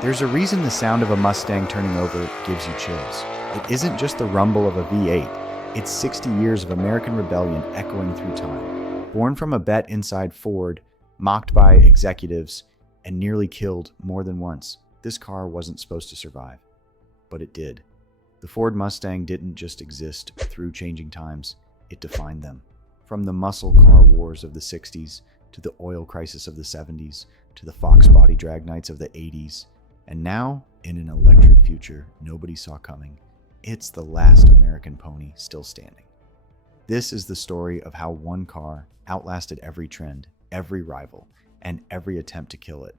There's a reason the sound of a Mustang turning over gives you chills. It isn't just the rumble of a V8, it's 60 years of American rebellion echoing through time. Born from a bet inside Ford, mocked by executives, and nearly killed more than once, this car wasn't supposed to survive. But it did. The Ford Mustang didn't just exist through changing times, it defined them. From the muscle car wars of the 60s, to the oil crisis of the 70s, to the Fox body drag nights of the 80s, and now, in an electric future nobody saw coming, it's the last American pony still standing. This is the story of how one car outlasted every trend, every rival, and every attempt to kill it,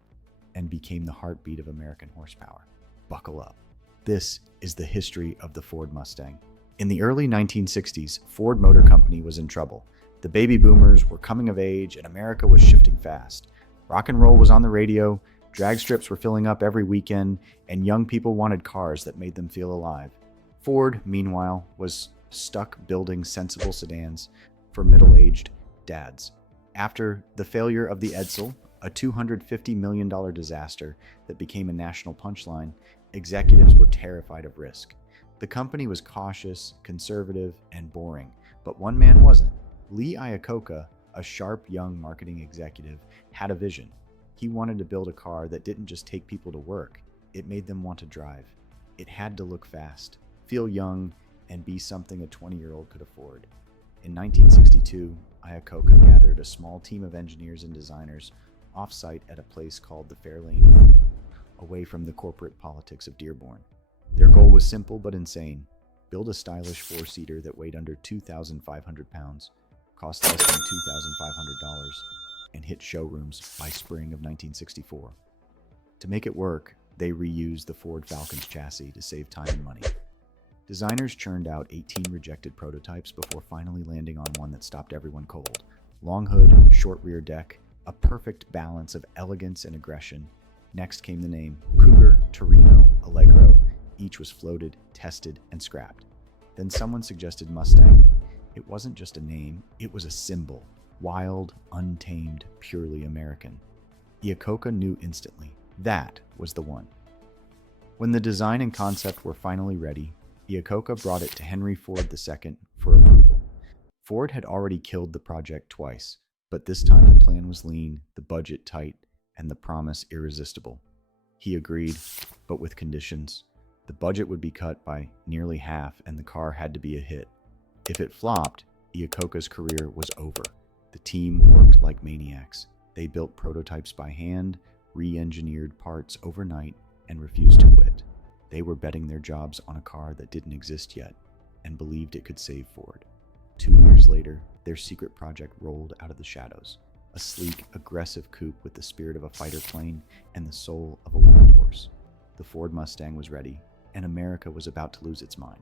and became the heartbeat of American horsepower. Buckle up. This is the history of the Ford Mustang. In the early 1960s, Ford Motor Company was in trouble. The baby boomers were coming of age and America was shifting fast. Rock and roll was on the radio, drag strips were filling up every weekend, and young people wanted cars that made them feel alive. Ford, meanwhile, was stuck building sensible sedans for middle-aged dads. After the failure of the Edsel, a $250 million disaster that became a national punchline, executives were terrified of risk. The company was cautious, conservative, and boring, but one man wasn't. Lee Iacocca, a sharp young marketing executive, had a vision. He wanted to build a car that didn't just take people to work, it made them want to drive. It had to look fast, feel young, and be something a 20-year-old could afford. In 1962, Iacocca gathered a small team of engineers and designers off-site at a place called the Fairlane Inn, away from the corporate politics of Dearborn. Their goal was simple but insane: build a stylish four-seater that weighed under 2,500 pounds, cost less than $2,500, and hit showrooms by spring of 1964. To make it work, they reused the Ford Falcon's chassis to save time and money. Designers churned out 18 rejected prototypes before finally landing on one that stopped everyone cold. Long hood, short rear deck, a perfect balance of elegance and aggression. Next came the name Cougar, Torino, Allegro. Each was floated, tested, and scrapped. Then someone suggested Mustang. It wasn't just a name, it was a symbol. Wild, untamed, purely American. Iacocca knew instantly. That was the one. When the design and concept were finally ready, Iacocca brought it to Henry Ford II for approval. Ford had already killed the project twice, but this time the plan was lean, the budget tight, and the promise irresistible. He agreed, but with conditions. The budget would be cut by nearly half and the car had to be a hit. If it flopped, Iacocca's career was over. The team worked like maniacs. They built prototypes by hand, re-engineered parts overnight, and refused to quit. They were betting their jobs on a car that didn't exist yet, and believed it could save Ford. 2 years later, their secret project rolled out of the shadows. A sleek, aggressive coupe with the spirit of a fighter plane and the soul of a wild horse. The Ford Mustang was ready, and America was about to lose its mind.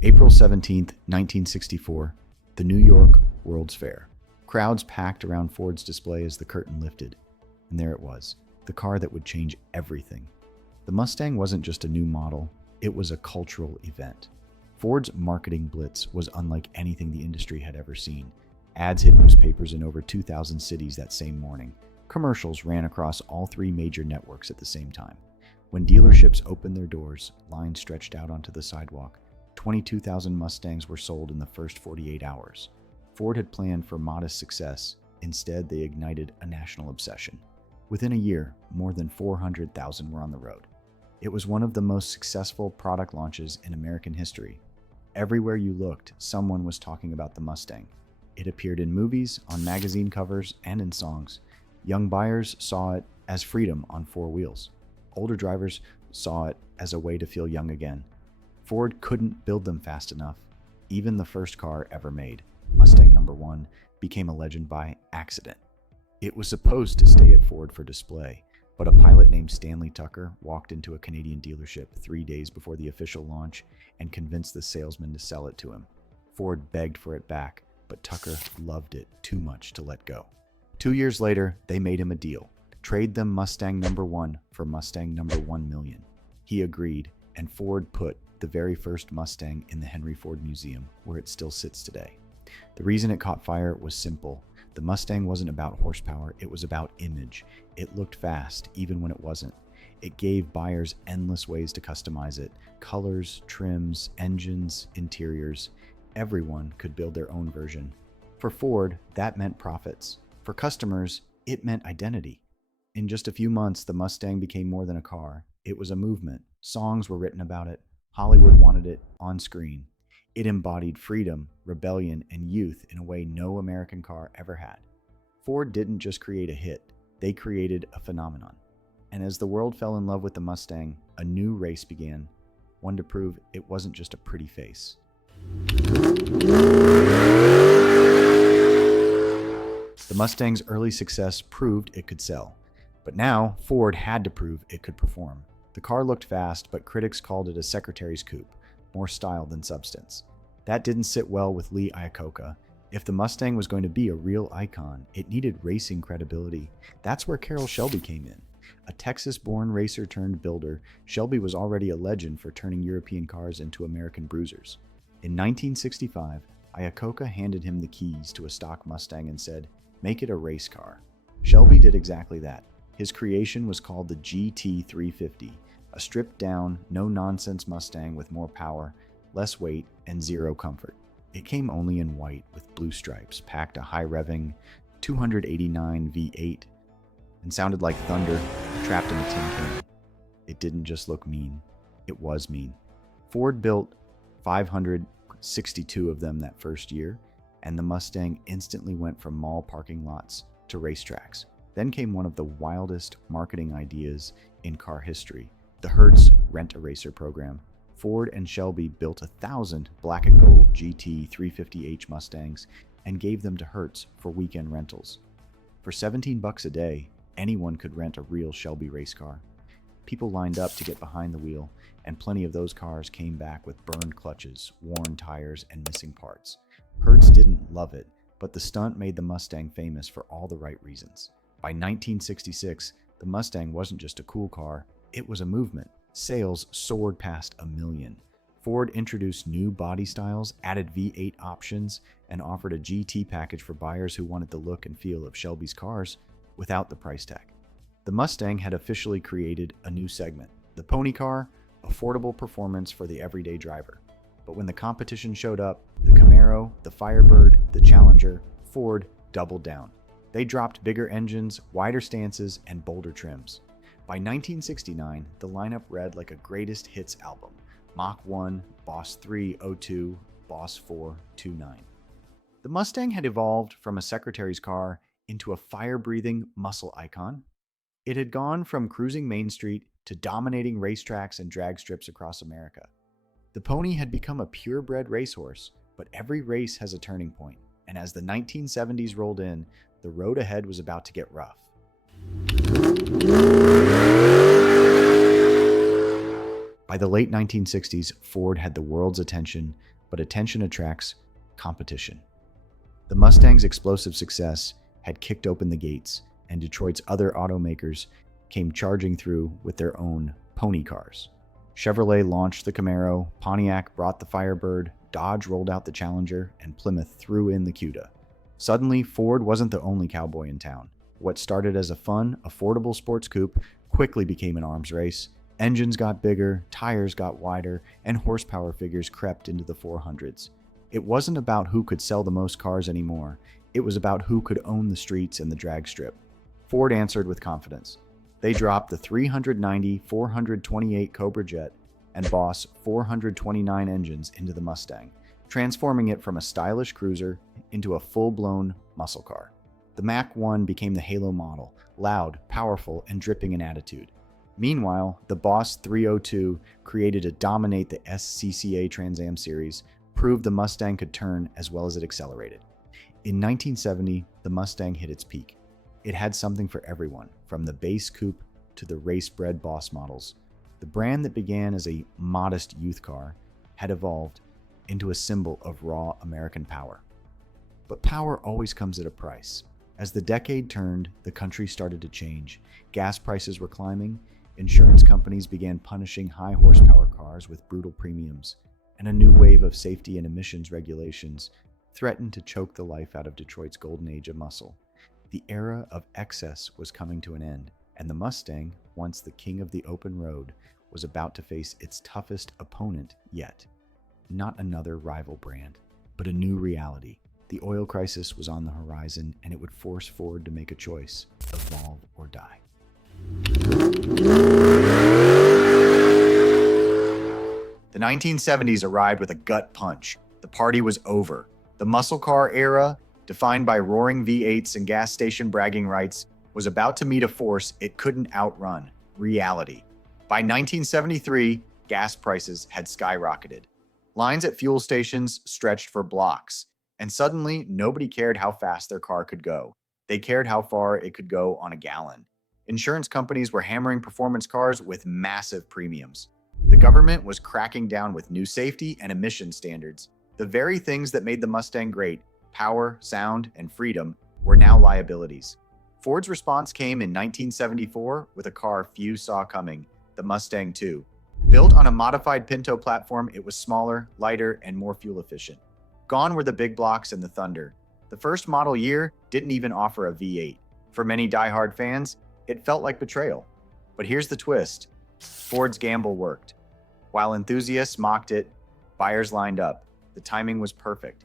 April 17, 1964, the New York World's Fair. Crowds packed around Ford's display as the curtain lifted. And there it was, the car that would change everything. The Mustang wasn't just a new model, it was a cultural event. Ford's marketing blitz was unlike anything the industry had ever seen. Ads hit newspapers in over 2,000 cities that same morning. Commercials ran across all 3 major networks at the same time. When dealerships opened their doors, lines stretched out onto the sidewalk. 22,000 Mustangs were sold in the first 48 hours. Ford had planned for modest success. Instead, they ignited a national obsession. Within a year, more than 400,000 were on the road. It was one of the most successful product launches in American history. Everywhere you looked, someone was talking about the Mustang. It appeared in movies, on magazine covers, and in songs. Young buyers saw it as freedom on 4 wheels. Older drivers saw it as a way to feel young again. Ford couldn't build them fast enough. Even the first car ever made, Mustang No. 1, became a legend by accident. It was supposed to stay at Ford for display, but a pilot named Stanley Tucker walked into a Canadian dealership 3 days before the official launch and convinced the salesman to sell it to him. Ford begged for it back, but Tucker loved it too much to let go. 2 years later, they made him a deal. Trade them Mustang No. 1 for Mustang No. 1 million. He agreed, and Ford put the very first Mustang in the Henry Ford Museum, where it still sits today. The reason it caught fire was simple. The Mustang wasn't about horsepower, it was about image. It looked fast, even when it wasn't. It gave buyers endless ways to customize it. Colors, trims, engines, interiors. Everyone could build their own version. For Ford, that meant profits. For customers, it meant identity. In just a few months, the Mustang became more than a car. It was a movement. Songs were written about it. Hollywood wanted it on screen. It embodied freedom, rebellion, and youth in a way no American car ever had. Ford didn't just create a hit, they created a phenomenon. And as the world fell in love with the Mustang, a new race began, one to prove it wasn't just a pretty face. The Mustang's early success proved it could sell. But now, Ford had to prove it could perform. The car looked fast, but critics called it a secretary's coupe, more style than substance. That didn't sit well with Lee Iacocca. If the Mustang was going to be a real icon, it needed racing credibility. That's where Carroll Shelby came in. A Texas-born racer turned builder, Shelby was already a legend for turning European cars into American bruisers. In 1965, Iacocca handed him the keys to a stock Mustang and said, "Make it a race car." Shelby did exactly that. His creation was called the GT350, a stripped-down, no-nonsense Mustang with more power, less weight, and zero comfort. It came only in white with blue stripes, packed a high-revving 289 V8, and sounded like thunder trapped in a tin can. It didn't just look mean, it was mean. Ford built 562 of them that first year, and the Mustang instantly went from mall parking lots to racetracks. Then came one of the wildest marketing ideas in car history, the Hertz Rent-A-Racer program. Ford and Shelby built 1,000 black and gold GT350H Mustangs and gave them to Hertz for weekend rentals. For $17 a day, anyone could rent a real Shelby race car. People lined up to get behind the wheel, and plenty of those cars came back with burned clutches, worn tires, and missing parts. Hertz didn't love it, but the stunt made the Mustang famous for all the right reasons. By 1966, the Mustang wasn't just a cool car, it was a movement. Sales soared past 1 million. Ford introduced new body styles, added V8 options, and offered a GT package for buyers who wanted the look and feel of Shelby's cars without the price tag. The Mustang had officially created a new segment, the pony car, affordable performance for the everyday driver. But when the competition showed up, the Camaro, the Firebird, the Challenger, Ford doubled down. They dropped bigger engines, wider stances, and bolder trims. By 1969, the lineup read like a greatest hits album: Mach 1, Boss 302, Boss 429. The Mustang had evolved from a secretary's car into a fire-breathing muscle icon. It had gone from cruising Main Street to dominating racetracks and drag strips across America. The pony had become a purebred racehorse, but every race has a turning point, and as the 1970s rolled in, the road ahead was about to get rough. By the late 1960s, Ford had the world's attention, but attention attracts competition. The Mustang's explosive success had kicked open the gates, and Detroit's other automakers came charging through with their own pony cars. Chevrolet launched the Camaro, Pontiac brought the Firebird, Dodge rolled out the Challenger, and Plymouth threw in the Cuda. Suddenly, Ford wasn't the only cowboy in town. What started as a fun, affordable sports coupe quickly became an arms race. Engines got bigger, tires got wider, and horsepower figures crept into the 400s. It wasn't about who could sell the most cars anymore. It was about who could own the streets and the drag strip. Ford answered with confidence. They dropped the 390 428 Cobra Jet and Boss 429 engines into the Mustang, transforming it from a stylish cruiser into a full-blown muscle car. The Mach 1 became the halo model, loud, powerful, and dripping in attitude. Meanwhile, the Boss 302, created to dominate the SCCA Trans Am series, proved the Mustang could turn as well as it accelerated. In 1970, the Mustang hit its peak. It had something for everyone, from the base coupe to the race-bred Boss models. The brand that began as a modest youth car had evolved into a symbol of raw American power. But power always comes at a price. As the decade turned, the country started to change. Gas prices were climbing, insurance companies began punishing high-horsepower cars with brutal premiums, and a new wave of safety and emissions regulations threatened to choke the life out of Detroit's golden age of muscle. The era of excess was coming to an end, and the Mustang, once the king of the open road, was about to face its toughest opponent yet. Not another rival brand, but a new reality. The oil crisis was on the horizon, and it would force Ford to make a choice: evolve or die. The 1970s arrived with a gut punch. The party was over. The muscle car era, defined by roaring V8s and gas station bragging rights, was about to meet a force it couldn't outrun: reality. By 1973, gas prices had skyrocketed. Lines at fuel stations stretched for blocks, and suddenly nobody cared how fast their car could go. They cared how far it could go on a gallon. Insurance companies were hammering performance cars with massive premiums. The government was cracking down with new safety and emission standards. The very things that made the Mustang great, power, sound, and freedom, were now liabilities. Ford's response came in 1974 with a car few saw coming: the Mustang II. Built on a modified Pinto platform, it was smaller, lighter, and more fuel efficient. Gone were the big blocks and the thunder. The first model year didn't even offer a V8. For many diehard fans, it felt like betrayal. But here's the twist: Ford's gamble worked. While enthusiasts mocked it, buyers lined up. The timing was perfect.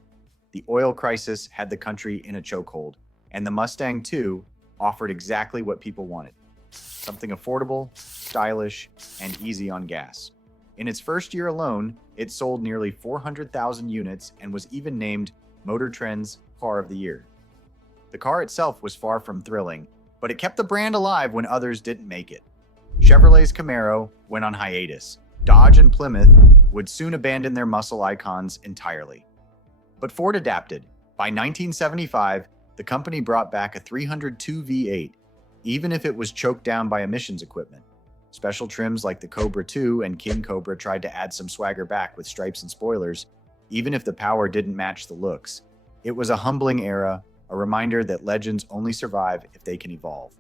The oil crisis had the country in a chokehold, and the Mustang II offered exactly what people wanted: something affordable, stylish, and easy on gas. In its first year alone, it sold nearly 400,000 units and was even named Motor Trend's Car of the Year. The car itself was far from thrilling, but it kept the brand alive when others didn't make it. Chevrolet's Camaro went on hiatus. Dodge and Plymouth would soon abandon their muscle icons entirely. But Ford adapted. By 1975, the company brought back a 302 V8, even if it was choked down by emissions equipment. Special trims like the Cobra II and King Cobra tried to add some swagger back with stripes and spoilers, even if the power didn't match the looks. It was a humbling era, a reminder that legends only survive if they can evolve.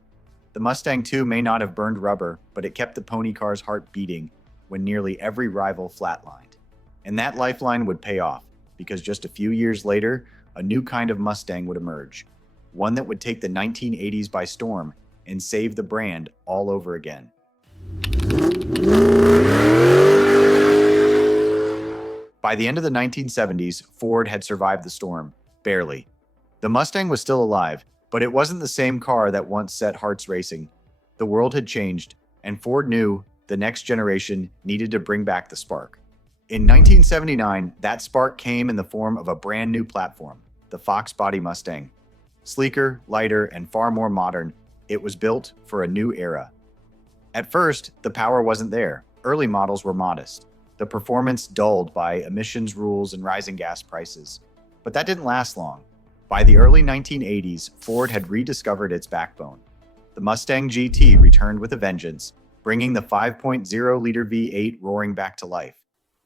The Mustang II may not have burned rubber, but it kept the pony car's heart beating when nearly every rival flatlined. And that lifeline would pay off, because just a few years later, a new kind of Mustang would emerge, one that would take the 1980s by storm and save the brand all over again. By the end of the 1970s, Ford had survived the storm, barely. The Mustang was still alive, but it wasn't the same car that once set hearts racing. The world had changed, and Ford knew the next generation needed to bring back the spark. In 1979, that spark came in the form of a brand new platform, the Fox Body Mustang. Sleeker, lighter, and far more modern, it was built for a new era. At first, the power wasn't there. Early models were modest. The performance dulled by emissions rules and rising gas prices. But that didn't last long. By the early 1980s, Ford had rediscovered its backbone. The Mustang GT returned with a vengeance, bringing the 5.0-liter V8 roaring back to life.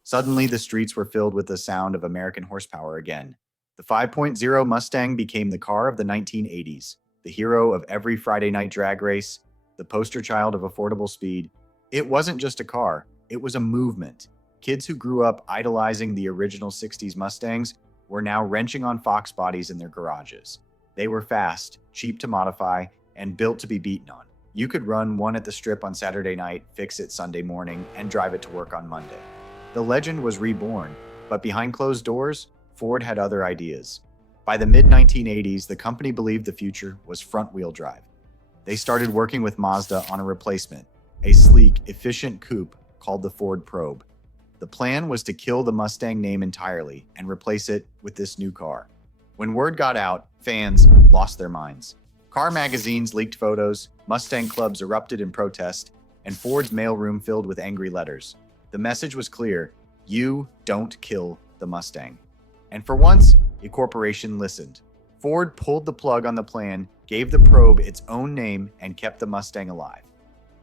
Suddenly, the streets were filled with the sound of American horsepower again. The 5.0 Mustang became the car of the 1980s, the hero of every Friday night drag race, the poster child of affordable speed. It wasn't just a car, it was a movement. Kids who grew up idolizing the original 60s Mustangs were now wrenching on Fox bodies in their garages. They were fast, cheap to modify, and built to be beaten on. You could run one at the strip on Saturday night, fix it Sunday morning, and drive it to work on Monday. The legend was reborn, but behind closed doors, Ford had other ideas. By the mid-1980s, the company believed the future was front-wheel drive. They started working with Mazda on a replacement, a sleek, efficient coupe called the Ford Probe. The plan was to kill the Mustang name entirely and replace it with this new car. When word got out, fans lost their minds. Car magazines leaked photos, Mustang clubs erupted in protest, and Ford's mailroom filled with angry letters. The message was clear: you don't kill the Mustang. And for once, a corporation listened. Ford pulled the plug on the plan, gave the Probe its own name, and kept the Mustang alive.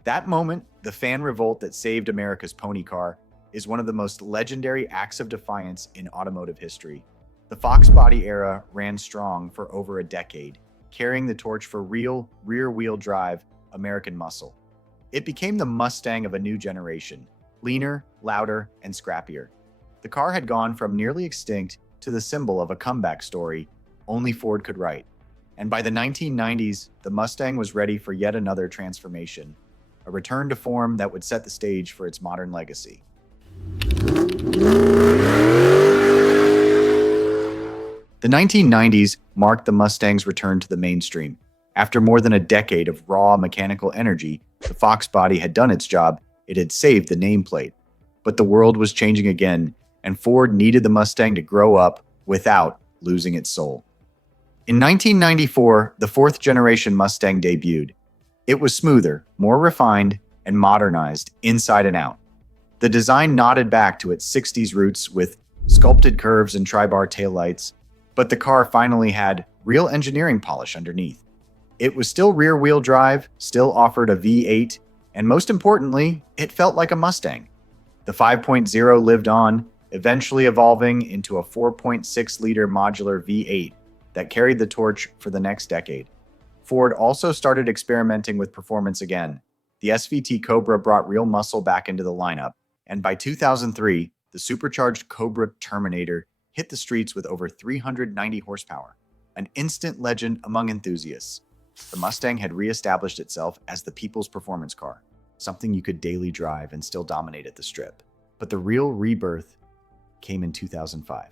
That moment, the fan revolt that saved America's pony car, is one of the most legendary acts of defiance in automotive history. The Fox body era ran strong for over a decade, carrying the torch for real, rear-wheel drive American muscle. It became the Mustang of a new generation, leaner, louder, and scrappier. The car had gone from nearly extinct to the symbol of a comeback story only Ford could write. And by the 1990s, the Mustang was ready for yet another transformation, a return to form that would set the stage for its modern legacy. The 1990s marked the Mustang's return to the mainstream. After more than a decade of raw mechanical energy, the Fox body had done its job. It had saved the nameplate. But the world was changing again, and Ford needed the Mustang to grow up without losing its soul. In 1994, the fourth-generation Mustang debuted. It was smoother, more refined, and modernized inside and out. The design nodded back to its 60s roots with sculpted curves and tri-bar taillights, but the car finally had real engineering polish underneath. It was still rear-wheel drive, still offered a V8, and most importantly, it felt like a Mustang. The 5.0 lived on, eventually evolving into a 4.6-liter modular V8 that carried the torch for the next decade. Ford also started experimenting with performance again. The SVT Cobra brought real muscle back into the lineup, and by 2003, the supercharged Cobra Terminator hit the streets with over 390 horsepower, an instant legend among enthusiasts. The Mustang had re-established itself as the people's performance car, something you could daily drive and still dominate at the strip. But the real rebirth came in 2005.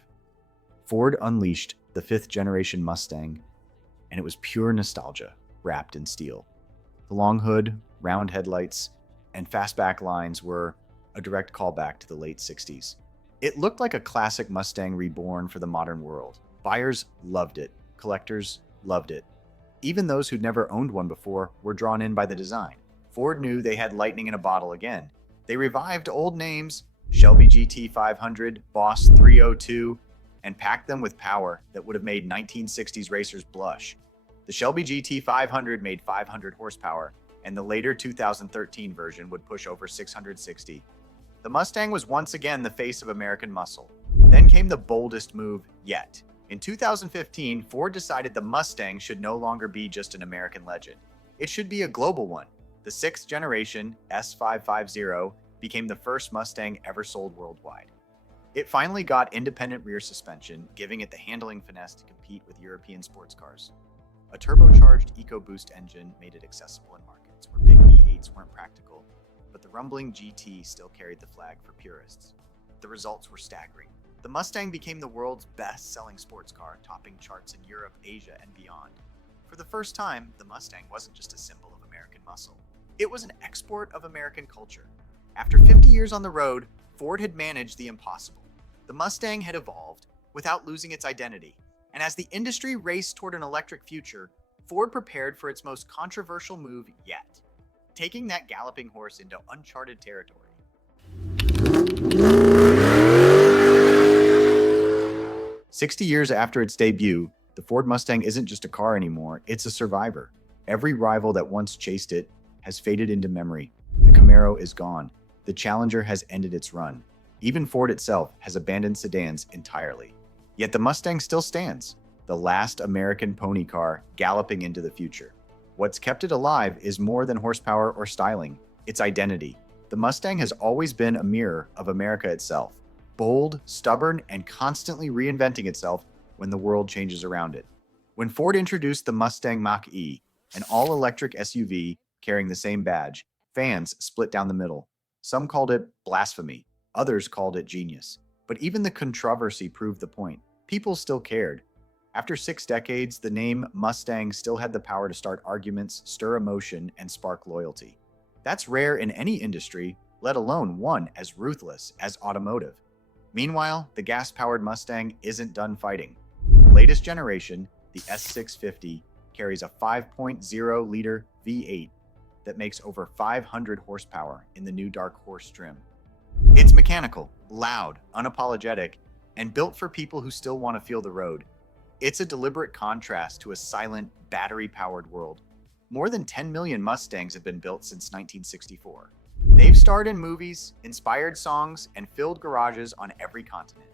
Ford unleashed the fifth-generation Mustang, and it was pure nostalgia wrapped in steel. The long hood, round headlights, and fastback lines were a direct callback to the late 60s. It looked like a classic Mustang reborn for the modern world. Buyers loved it. Collectors loved it. Even those who'd never owned one before were drawn in by the design. Ford knew they had lightning in a bottle again. They revived old names, Shelby GT500, Boss 302, and packed them with power that would have made 1960s racers blush. The Shelby GT500 made 500 horsepower, and the later 2013 version would push over 660. The Mustang was once again the face of American muscle. Then came the boldest move yet. In 2015, Ford decided the Mustang should no longer be just an American legend. It should be a global one. The sixth generation S550 became the first Mustang ever sold worldwide. It finally got independent rear suspension, giving it the handling finesse to compete with European sports cars. A turbocharged EcoBoost engine made it accessible in markets where big V8s weren't practical, but the rumbling GT still carried the flag for purists. The results were staggering. The Mustang became the world's best-selling sports car, topping charts in Europe, Asia, and beyond. For the first time, the Mustang wasn't just a symbol of American muscle. It was an export of American culture. After 50 years on the road, Ford had managed the impossible. The Mustang had evolved without losing its identity, and as the industry raced toward an electric future, Ford prepared for its most controversial move yet, taking that galloping horse into uncharted territory. 60 years after its debut, the Ford Mustang isn't just a car anymore, it's a survivor. Every rival that once chased it has faded into memory. The Camaro is gone. The Challenger has ended its run. Even Ford itself has abandoned sedans entirely. Yet the Mustang still stands, the last American pony car galloping into the future. What's kept it alive is more than horsepower or styling, it's identity. The Mustang has always been a mirror of America itself, bold, stubborn, and constantly reinventing itself when the world changes around it. When Ford introduced the Mustang Mach-E, an all-electric SUV carrying the same badge, fans split down the middle. Some called it blasphemy, others called it genius. But even the controversy proved the point. People still cared. After 6 decades, the name Mustang still had the power to start arguments, stir emotion, and spark loyalty. That's rare in any industry, let alone one as ruthless as automotive. Meanwhile, the gas-powered Mustang isn't done fighting. The latest generation, the S650, carries a 5.0-liter V8 that makes over 500 horsepower in the new Dark Horse trim. It's mechanical, loud, unapologetic, and built for people who still want to feel the road. It's a deliberate contrast to a silent, battery-powered world. More than 10 million Mustangs have been built since 1964. They've starred in movies, inspired songs, and filled garages on every continent.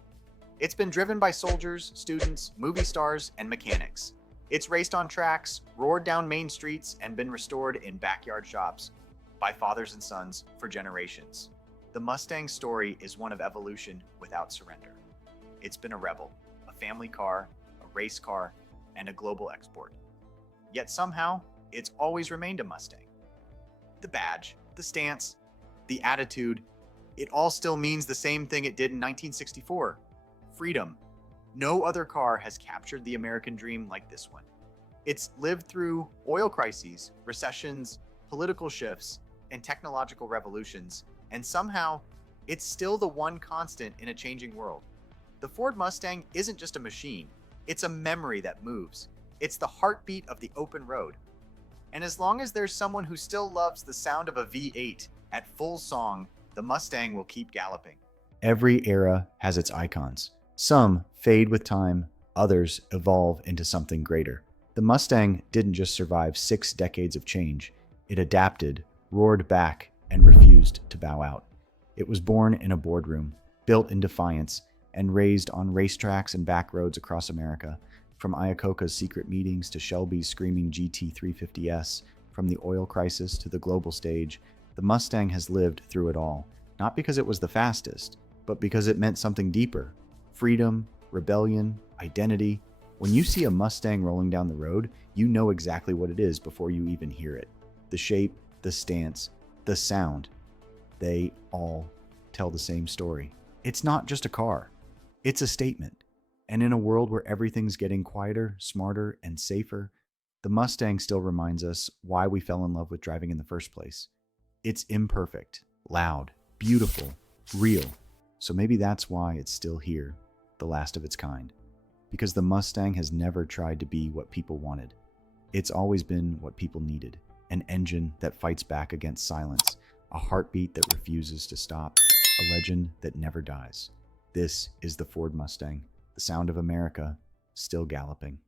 It's been driven by soldiers, students, movie stars, and mechanics. It's raced on tracks, roared down main streets, and been restored in backyard shops by fathers and sons for generations. The Mustang story is one of evolution without surrender. It's been a rebel, a family car, a race car, and a global export. Yet somehow, it's always remained a Mustang. The badge, the stance, the attitude, it all still means the same thing it did in 1964: freedom. No other car has captured the American dream like this one. It's lived through oil crises, recessions, political shifts, and technological revolutions, and somehow, it's still the one constant in a changing world. The Ford Mustang isn't just a machine, it's a memory that moves. It's the heartbeat of the open road. And as long as there's someone who still loves the sound of a V8 at full song, the Mustang will keep galloping. Every era has its icons. Some fade with time, others evolve into something greater. The Mustang didn't just survive 6 decades of change. It adapted, roared back, and refused to bow out. It was born in a boardroom, built in defiance, and raised on racetracks and back roads across America. From Iacocca's secret meetings to Shelby's screaming GT350S, from the oil crisis to the global stage, the Mustang has lived through it all, not because it was the fastest, but because it meant something deeper: freedom, rebellion, identity. When you see a Mustang rolling down the road, you know exactly what it is before you even hear it. The shape, the stance, the sound, they all tell the same story. It's not just a car, it's a statement. And in a world where everything's getting quieter, smarter, and safer, the Mustang still reminds us why we fell in love with driving in the first place. It's imperfect, loud, beautiful, real. So maybe that's why it's still here, the last of its kind. Because the Mustang has never tried to be what people wanted. It's always been what people needed: an engine that fights back against silence, a heartbeat that refuses to stop, a legend that never dies. This is the Ford Mustang, the sound of America, still galloping.